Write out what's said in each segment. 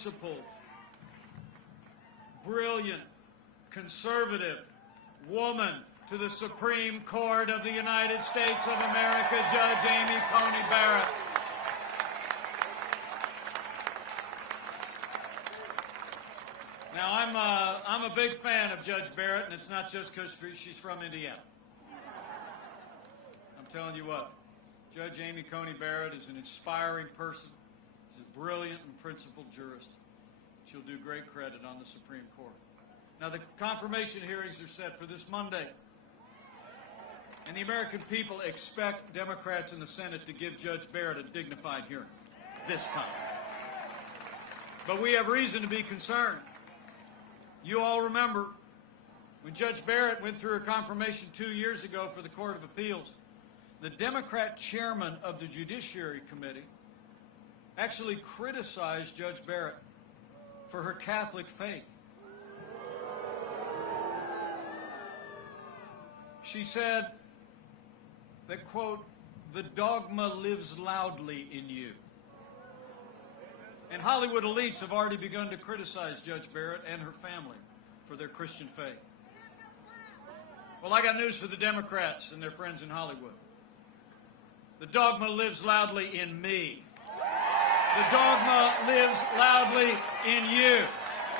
principled, brilliant, conservative woman to the Supreme Court of the United States of America, Judge Amy Coney Barrett. Now, I'm a big fan of Judge Barrett, and it's not just because she's from Indiana. I'm telling you what, Judge Amy Coney Barrett is an inspiring person. She's a brilliant and principled jurist. She'll do great credit on the Supreme Court. Now, the confirmation hearings are set for this Monday. And the American people expect Democrats in the Senate to give Judge Barrett a dignified hearing this time. But we have reason to be concerned. You all remember when Judge Barrett went through her confirmation 2 years ago for the Court of Appeals, the Democrat chairman of the Judiciary Committee actually criticized Judge Barrett for her Catholic faith. She said that, quote, "the dogma lives loudly in you." And Hollywood elites have already begun to criticize Judge Barrett and her family for their Christian faith. Well, I got news for the Democrats and their friends in Hollywood. The dogma lives loudly in me. The dogma lives loudly in you.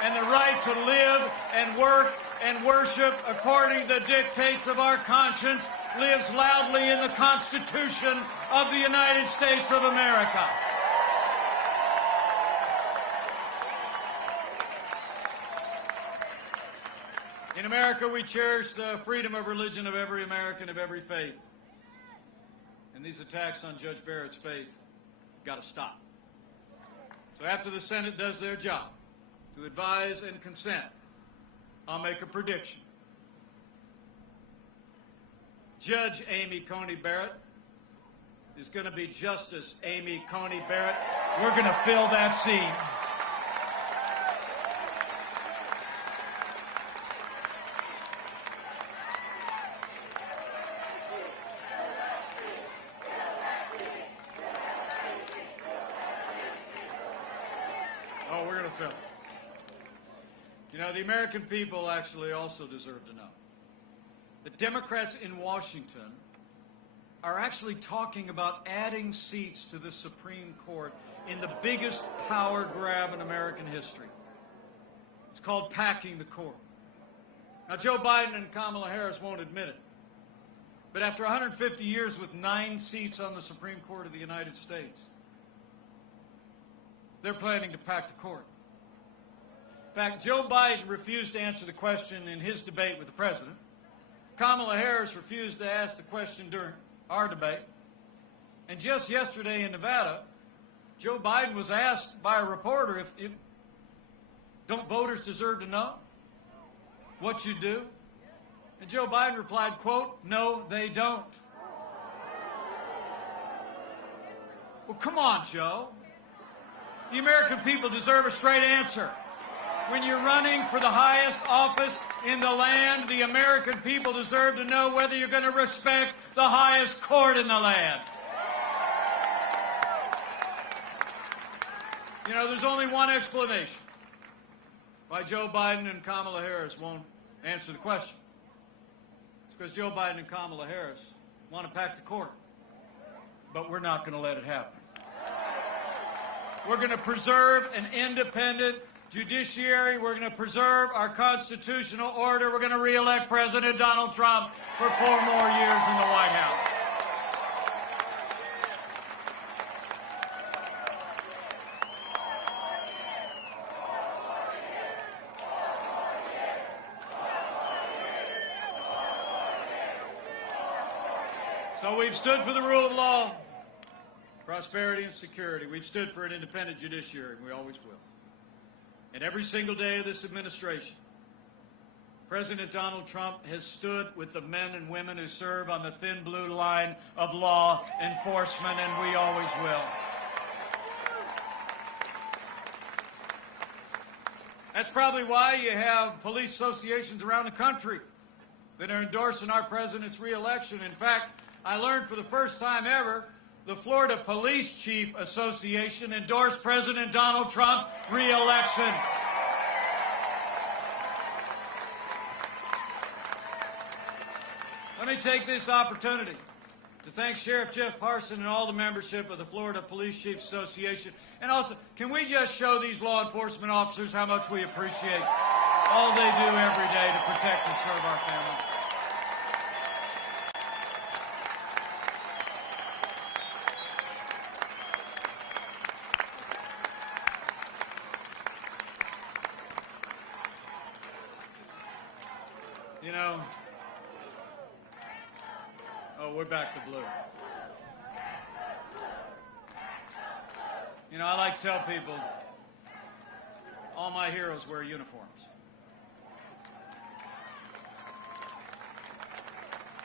And the right to live and work and worship according to the dictates of our conscience lives loudly in the Constitution of the United States of America. In America, we cherish the freedom of religion of every American of every faith. And these attacks on Judge Barrett's faith got to stop. So after the Senate does their job to advise and consent, I'll make a prediction. Judge Amy Coney Barrett is going to be Justice Amy Coney Barrett. We're going to fill that seat. Oh, we're going to fill it. You know, the American people actually also deserve to know that Democrats in Washington are actually talking about adding seats to the Supreme Court in the biggest power grab in American history. It's called packing the court. Now, Joe Biden and Kamala Harris won't admit it, but after 150 years with 9 seats on the Supreme Court of the United States, they're planning to pack the court. In fact, Joe Biden refused to answer the question in his debate with the president. Kamala Harris refused to ask the question during our debate. And just yesterday in Nevada, Joe Biden was asked by a reporter if don't voters deserve to know what you do? And Joe Biden replied, quote, "No, they don't." Well, come on, Joe. The American people deserve a straight answer. When you're running for the highest office in the land, the American people deserve to know whether you're going to respect the highest court in the land. You know, there's only one explanation why Joe Biden and Kamala Harris won't answer the question. It's because Joe Biden and Kamala Harris want to pack the court. But we're not going to let it happen. We're going to preserve an independent judiciary. We're going to preserve our constitutional order. We're going to re-elect President Donald Trump for 4 more years in the White House. So we've stood for the rule of law, prosperity and security. We've stood for an independent judiciary, and we always will. And every single day of this administration, President Donald Trump has stood with the men and women who serve on the thin blue line of law enforcement, and we always will. That's probably why you have police associations around the country that are endorsing our president's re-election. In fact, I learned for the first time ever The Florida Police Chief Association endorsed President Donald Trump's re-election. Let me take this opportunity to thank Sheriff Jeff Parson and all the membership of the Florida Police Chiefs Association. And also, can we just show these law enforcement officers how much we appreciate all they do every day to protect and serve our families? You know, oh, we're back to blue. You know, I like to tell people, all my heroes wear uniforms.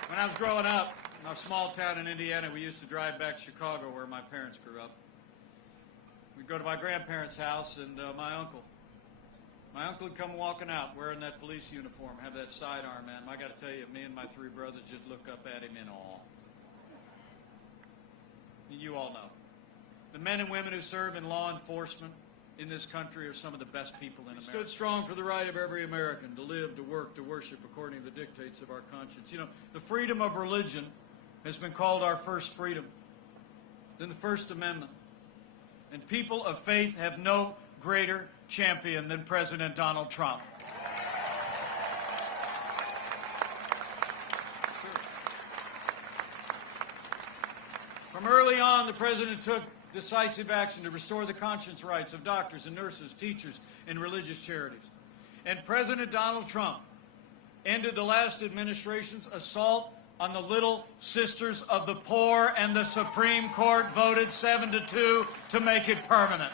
When I was growing up in our small town in Indiana, we used to drive back to Chicago where my parents grew up. We'd go to my grandparents' house and my uncle would come walking out wearing that police uniform, have that sidearm, man. I got to tell you, me and my three brothers just look up at him in awe. You all know. The men and women who serve in law enforcement in this country are some of the best people in America. Stood strong for the right of every American to live, to work, to worship according to the dictates of our conscience. You know, the freedom of religion has been called our first freedom, then the First Amendment. And people of faith have no greater champion than President Donald Trump. From early on, the president took decisive action to restore the conscience rights of doctors and nurses, teachers, and religious charities. And President Donald Trump ended the last administration's assault on the little sisters of the poor, and the Supreme Court voted 7-2 to make it permanent.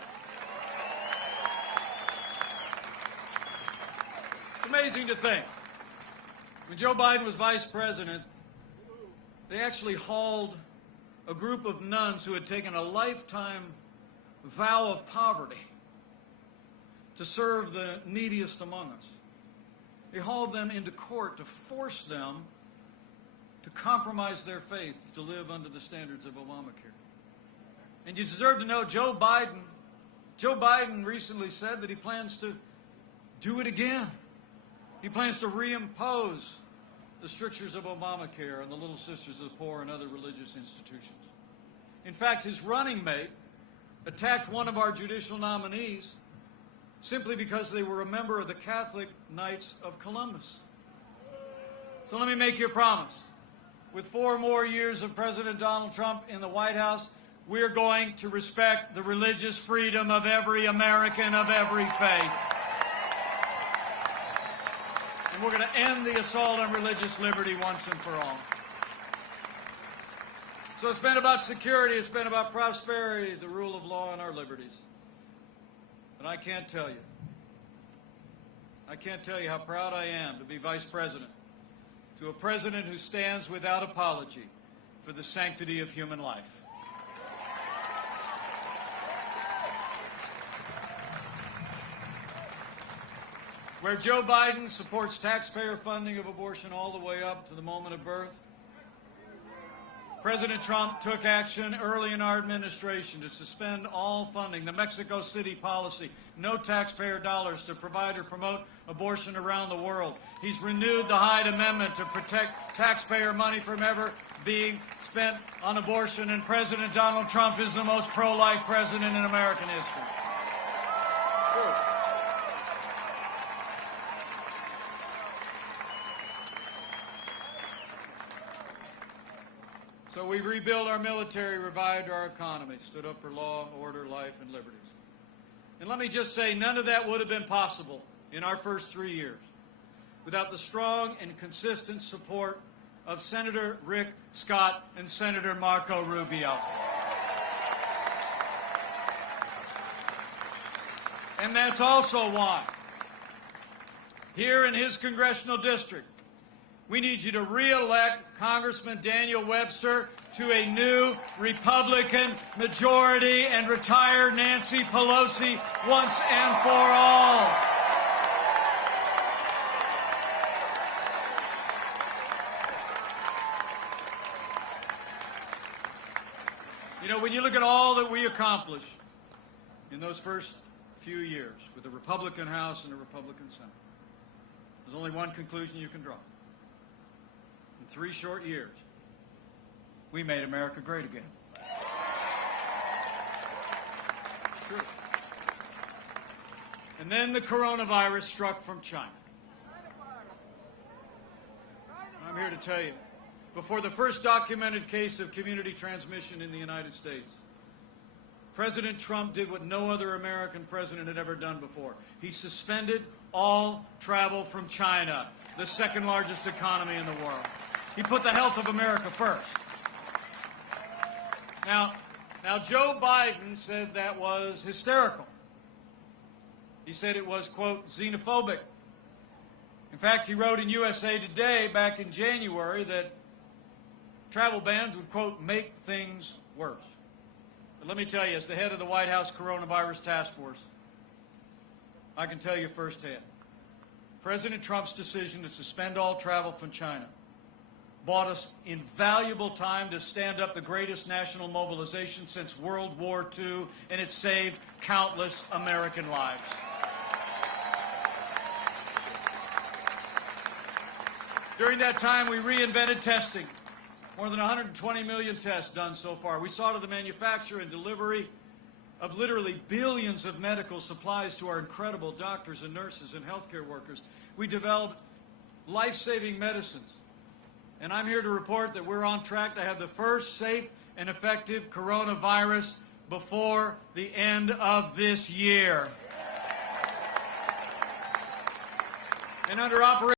It's amazing to think. When Joe Biden was vice president, they actually hauled a group of nuns who had taken a lifetime vow of poverty to serve the neediest among us. They hauled them into court to force them to compromise their faith to live under the standards of Obamacare. And you deserve to know Joe Biden recently said that he plans to do it again. He plans to reimpose the strictures of Obamacare on the Little Sisters of the Poor and other religious institutions. In fact, his running mate attacked one of our judicial nominees simply because they were a member of the Catholic Knights of Columbus. So let me make you a promise. With 4 more years of President Donald Trump in the White House, we're going to respect the religious freedom of every American of every faith. And we're going to end the assault on religious liberty once and for all. So it's been about security, it's been about prosperity, the rule of law, and our liberties. But I can't tell you how proud I am to be vice president to a president who stands without apology for the sanctity of human life. Where Joe Biden supports taxpayer funding of abortion all the way up to the moment of birth, President Trump took action early in our administration to suspend all funding, the Mexico City policy, no taxpayer dollars to provide or promote abortion around the world. He's renewed the Hyde Amendment to protect taxpayer money from ever being spent on abortion, and President Donald Trump is the most pro-life president in American history. So we've rebuilt our military, revived our economy, stood up for law, order, life, and liberties. And let me just say, none of that would have been possible in our first 3 years without the strong and consistent support of Senator Rick Scott and Senator Marco Rubio. And that's also why, here in his congressional district, we need you to re-elect Congressman Daniel Webster to a new Republican majority and retire Nancy Pelosi once and for all. know, when you look at all that we accomplished in those first few years with a Republican House and a Republican Senate, there's only one conclusion you can draw. In 3 short years, we made America great again. It's true. And then the coronavirus struck from China. I'm here to tell you, before the first documented case of community transmission in the United States, President Trump did what no other American president had ever done before. He suspended all travel from China, the second largest economy in the world. He put the health of America first. Now Joe Biden said that was hysterical. He said it was, quote, xenophobic. In fact, he wrote in USA Today back in January that travel bans would, quote, make things worse. But let me tell you, as the head of the White House Coronavirus Task Force, I can tell you firsthand, President Trump's decision to suspend all travel from China bought us invaluable time to stand up the greatest national mobilization since World War II, and it saved countless American lives. During that time, we reinvented testing. More than 120 million tests done so far. We saw to the manufacture and delivery of literally billions of medical supplies to our incredible doctors and nurses and healthcare workers. We developed life-saving medicines. And I'm here to report that we're on track to have the first safe and effective coronavirus before the end of this year. And under Operation